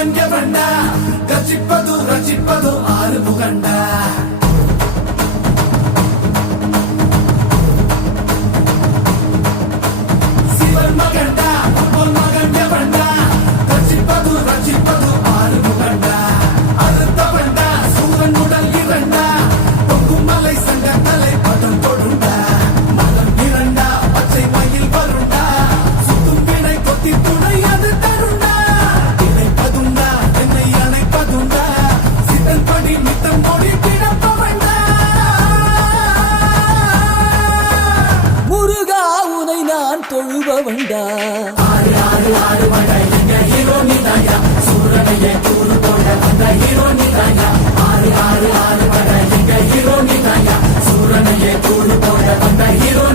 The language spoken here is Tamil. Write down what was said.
மகன் எவன்டா ரசிப்பதும் ரசிப்பதும் ஆறு முகண்டா சிவன் மகன்டா பொன் மகன் எவன்டா ரசிப்பதும் ரசிப்பதும் ஆறு முகண்டா அறுத்தவன்டா சூரன் உடல் இரண்டா பொங்கும் மலை சங்க தலை பதம் கொடுண்டா மலம் இரண்டா பச்சை மயில் வருண்டா சுத்தும் வினை கொத்தி துணை அது தருண்டா இணைப்பதுண்டா என்னை அணைப்பதுண்டா சித்தன் படி மித்தம் கொடி கிடப்பவண்டா முருகா உனை நான் தொழுபவண்டா ஆறு ஆறு ஆறு வட எங்க ஹீரோ நீதாயா சூரனையே கூறு போட வந்த ஹீரோ நீதாயா ஆறு ஆறு ஆறு வட எங்க ஹீரோ நீதாயா சூரனையே கூறு போட வந்த ஹீரோ